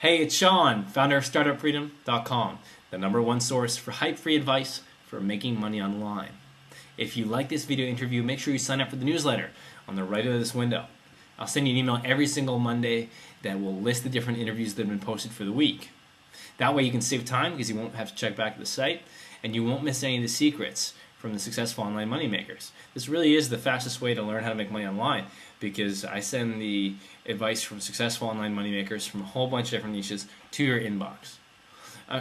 Hey, it's Sean, founder of StartupFreedom.com, the #1 source for hype-free advice for making money online. If you like this video interview, make sure you sign up for the newsletter on the right of this window. I'll send you an email every single Monday that will list the different interviews that have been posted for the week. That way you can save time because you won't have to check back at the site, and you won't miss any of the secrets from the successful online money makers. This really is the fastest way to learn how to make money online, because I send the advice from successful online money makers from a whole bunch of different niches to your inbox.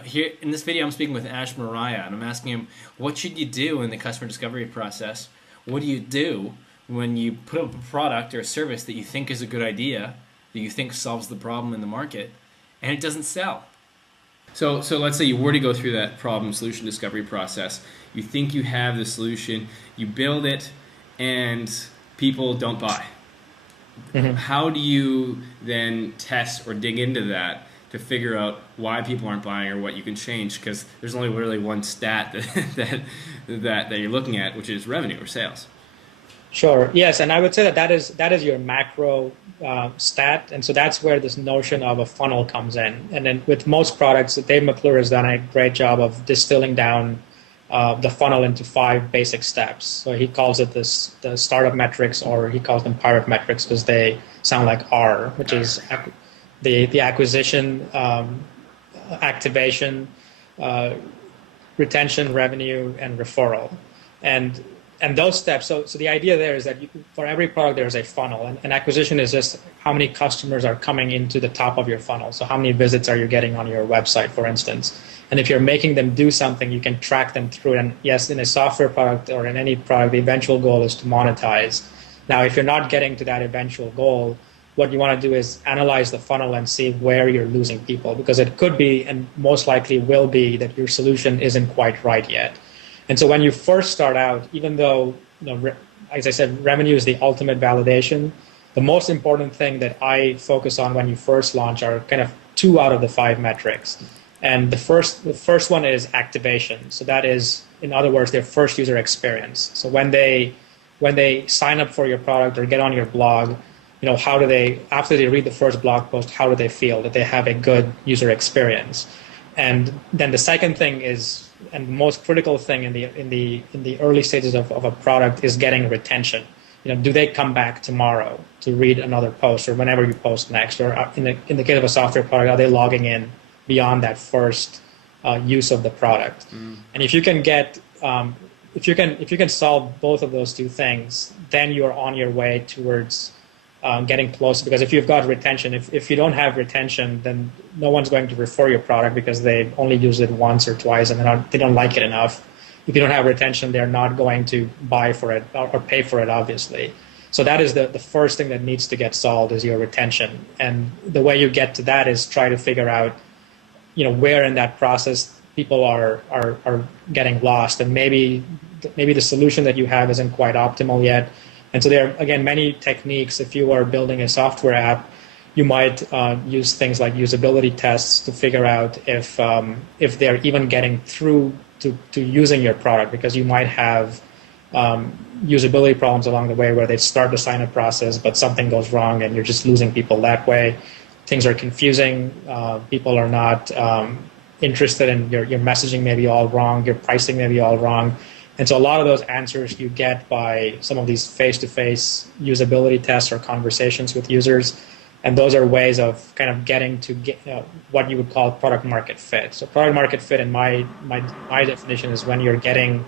Here in this video, I'm speaking with Muraya, and I'm asking him, what should you do in the customer discovery process? What do you do when you put up a product or a service that you think is a good idea, that you think solves the problem in the market, and it doesn't sell? So let's say you were to go through that problem solution discovery process. You think you have the solution, you build it, and people don't buy. Mm-hmm. How do you then test or dig into that to figure out why people aren't buying or what you can change? Because there's only really one stat that you're looking at, which is revenue or sales. Sure. Yes, and I would say that is your macro stat, and so that's where this notion of a funnel comes in. And then with most products, Dave McClure has done a great job of distilling down the funnel into 5 basic steps. So he calls it the startup metrics, or he calls them pirate metrics because they sound like R, which is the acquisition, activation, retention, revenue, and referral. And those steps, so the idea there is that for every product there's a funnel, and acquisition is just how many customers are coming into the top of your funnel. So how many visits are you getting on your website, for instance? And if you're making them do something, you can track them through it. And yes, in a software product or in any product, the eventual goal is to monetize. Now, if you're not getting to that eventual goal, what you want to do is analyze the funnel and see where you're losing people, because it could be, and most likely will be, that your solution isn't quite right yet. And so when you first start out, even though, as I said, revenue is the ultimate validation, the most important thing that I focus on when you first launch are kind of 2 out of the 5 metrics. And the first one is activation. So that is, in other words, their first user experience. So when they sign up for your product or get on your blog, how do they, after they read the first blog post, how do they feel that they have a good user experience? And then the second thing is, and the most critical thing in the early stages of a product, is getting retention. Do they come back tomorrow to read another post, or whenever you post next? Or in the case of a software product, are they logging in beyond that first use of the product? And if you can get if you can solve both of those 2 things, then you are on your way towards getting closer. Because if you've got retention, if you don't have retention, then no one's going to refer your product because they've only used it once or twice and they don't like it enough. If you don't have retention, they're not going to buy for it or pay for it, obviously. So that is the first thing that needs to get solved, is your retention. And the way you get to that is try to figure out, where in that process people are getting lost, and maybe the solution that you have isn't quite optimal yet. And so there are, again, many techniques. If you are building a software app, you might use things like usability tests to figure out if they're even getting through to using your product, because you might have usability problems along the way where they start the sign-up process, but something goes wrong and you're just losing people that way. Things are confusing. People are not interested in your messaging, may be all wrong. Your pricing may be all wrong. And so a lot of those answers you get by some of these face-to-face usability tests or conversations with users. And those are ways of kind of getting to what you would call product market fit. So product market fit, in my definition, is when you're getting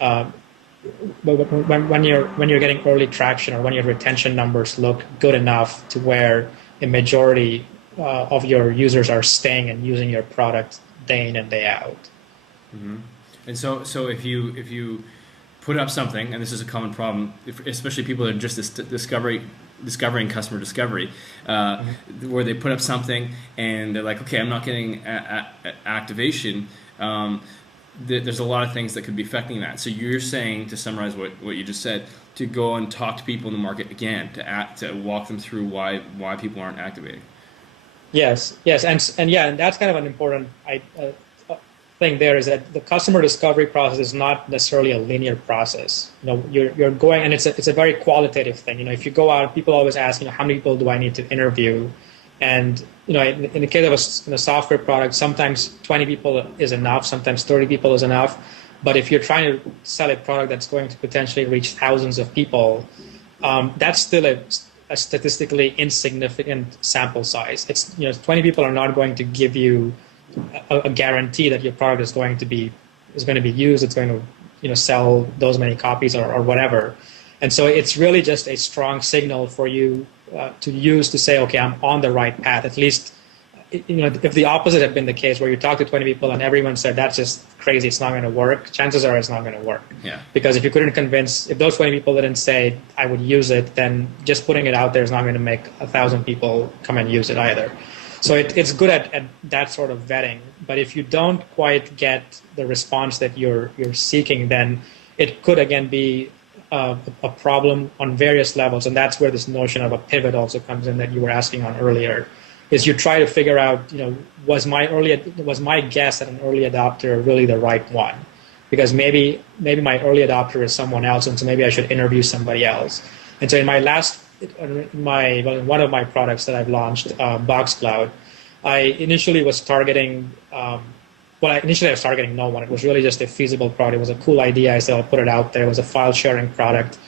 when you're getting early traction, or when your retention numbers look good enough to where a majority of your users are staying and using your product day in and day out. Mm-hmm. And so if you put up something, and this is a common problem, especially people that are just discovering customer discovery, where they put up something and they're like, okay, I'm not getting activation. There's a lot of things that could be affecting that. So you're saying, to summarize what you just said, to go and talk to people in the market again, to walk them through why people aren't activating. Yes, and that's kind of an important thing there, is that the customer discovery process is not necessarily a linear process. You're going, and it's a very qualitative thing. If you go out, people always ask, how many people do I need to interview And in the case of a software product, sometimes 20 people is enough, sometimes 30 people is enough. But if you're trying to sell a product that's going to potentially reach thousands of people, that's still a statistically insignificant sample size. It's 20 people are not going to give you a guarantee that your product is going to be used. It's going to sell those many copies or whatever. And so it's really just a strong signal for you to use to say, okay, I'm on the right path. At least, if the opposite had been the case, where you talk to 20 people and everyone said that's just crazy, it's not going to work, chances are it's not going to work. Yeah. Because if those 20 people didn't say I would use it, then just putting it out there is not going to make 1,000 people come and use it either. So it's good at that sort of vetting. But if you don't quite get the response that you're seeking, then it could again be a problem on various levels. And that's where this notion of a pivot also comes in that you were asking on earlier. Is you try to figure out, was my guess at an early adopter really the right one? Because maybe my early adopter is someone else, and so maybe I should interview somebody else. And so in one of my products that I've launched, BoxCloud, I initially was targeting. Initially I was targeting no one. It was really just a feasible product. It was a cool idea. I said I'll put it out there. It was a file sharing product,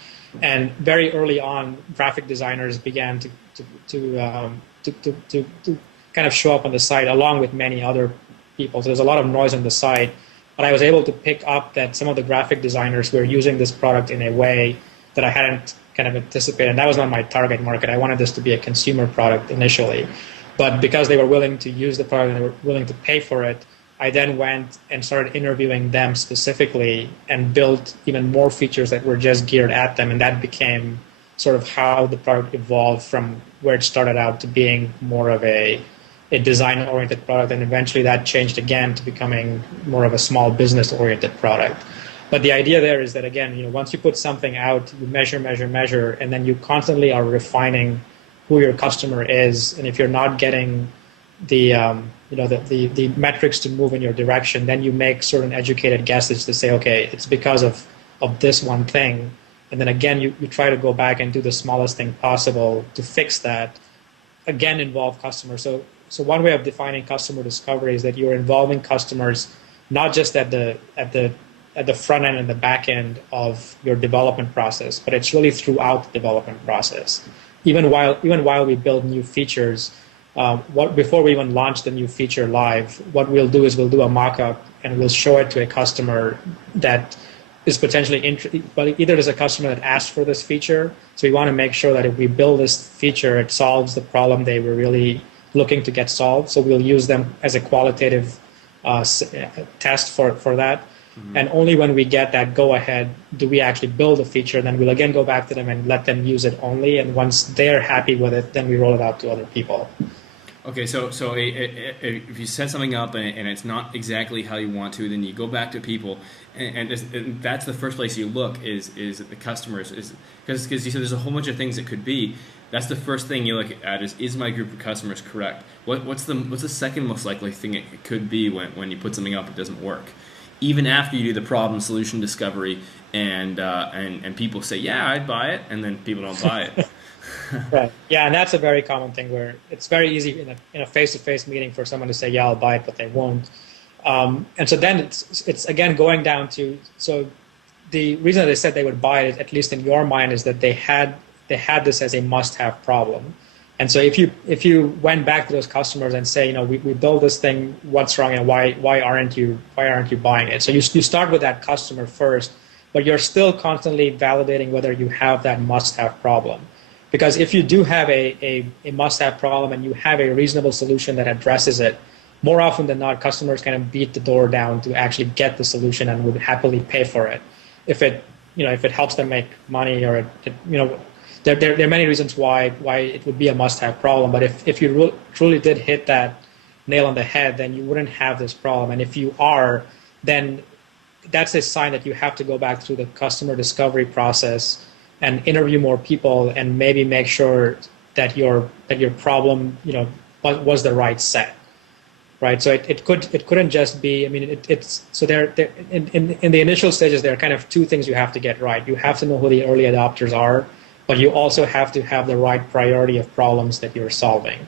and very early on, graphic designers began to kind of show up on the site along with many other people. So there's a lot of noise on the site, but I was able to pick up that some of the graphic designers were using this product in a way that I hadn't kind of anticipated. And that was not my target market. I wanted this to be a consumer product initially. But because they were willing to use the product and they were willing to pay for it, I then went and started interviewing them specifically and built even more features that were just geared at them. And that became sort of how the product evolved from where it started out to being more of a design-oriented product. And eventually that changed again to becoming more of a small business-oriented product. But the idea there is that, again, once you put something out, you measure, and then you constantly are refining who your customer is. And if you're not getting the metrics to move in your direction, then you make certain educated guesses to say, okay, it's because of this one thing. And then again, you try to go back and do the smallest thing possible to fix that. Again, involve customers. So one way of defining customer discovery is that you're involving customers not just at the front end and the back end of your development process, but it's really throughout the development process. Even while we build new features, before we even launch the new feature live, what we'll do is we'll do a mock-up and we'll show it to a customer that is potentially but either there's a customer that asked for this feature, so we want to make sure that if we build this feature, it solves the problem they were really looking to get solved. So we'll use them as a qualitative test for that. Mm-hmm. And only when we get that go-ahead do we actually build a feature. Then we'll again go back to them and let them use it only. And once they're happy with it, then we roll it out to other people. Okay, so if you set something up and it's not exactly how you want to, then you go back to people, and that's the first place you look is at the customers, because you said there's a whole bunch of things it could be. That's the first thing you look at is my group of customers correct? What's the second most likely thing it could be when you put something up it doesn't work? Even after you do the problem solution discovery and people say, yeah, I'd buy it, and then people don't buy it. Right. Yeah, and that's a very common thing where it's very easy in a face-to-face meeting for someone to say, yeah, I'll buy it, but they won't. And so then it's again going down to, so the reason that they said they would buy it, at least in your mind, is that they had this as a must-have problem. And so if you went back to those customers and say, we built this thing, what's wrong, and why aren't you buying it? So you start with that customer first, but you're still constantly validating whether you have that must-have problem. Because if you do have a must-have problem and you have a reasonable solution that addresses it, more often than not, customers kind of beat the door down to actually get the solution and would happily pay for it if it helps them make money, or there are many reasons why it would be a must-have problem. But if you truly did hit that nail on the head, then you wouldn't have this problem. And if you are, then that's a sign that you have to go back through the customer discovery process and interview more people and maybe make sure that your problem was the right set, right? So it couldn't just be. I mean, it's so there in the initial stages there are kind of two things you have to get right. You have to know who the early adopters are, but you also have to have the right priority of problems that you're solving.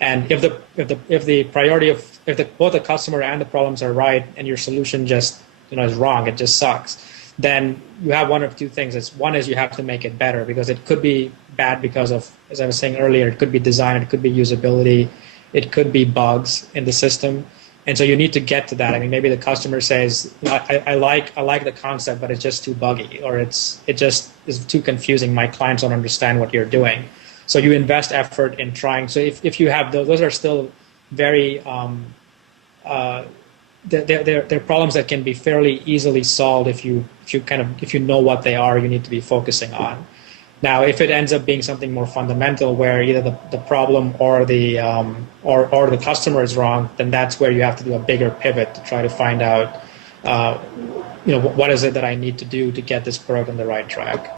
And if the priority of if the, both the customer and the problems are right, and your solution just is wrong, it just sucks, then you have one of two things. One is you have to make it better, because it could be bad because of, as I was saying earlier, it could be design, it could be usability, it could be bugs in the system. And so you need to get to that. I mean, maybe the customer says, I like the concept, but it's just too buggy, or it just is too confusing. My clients don't understand what you're doing. So you invest effort in trying. So if you have those are still very they're problems that can be fairly easily solved if you know what they are. You need to be focusing on. Now, if it ends up being something more fundamental, where either the problem or the customer is wrong, then that's where you have to do a bigger pivot to try to find out, what is it that I need to do to get this product on the right track.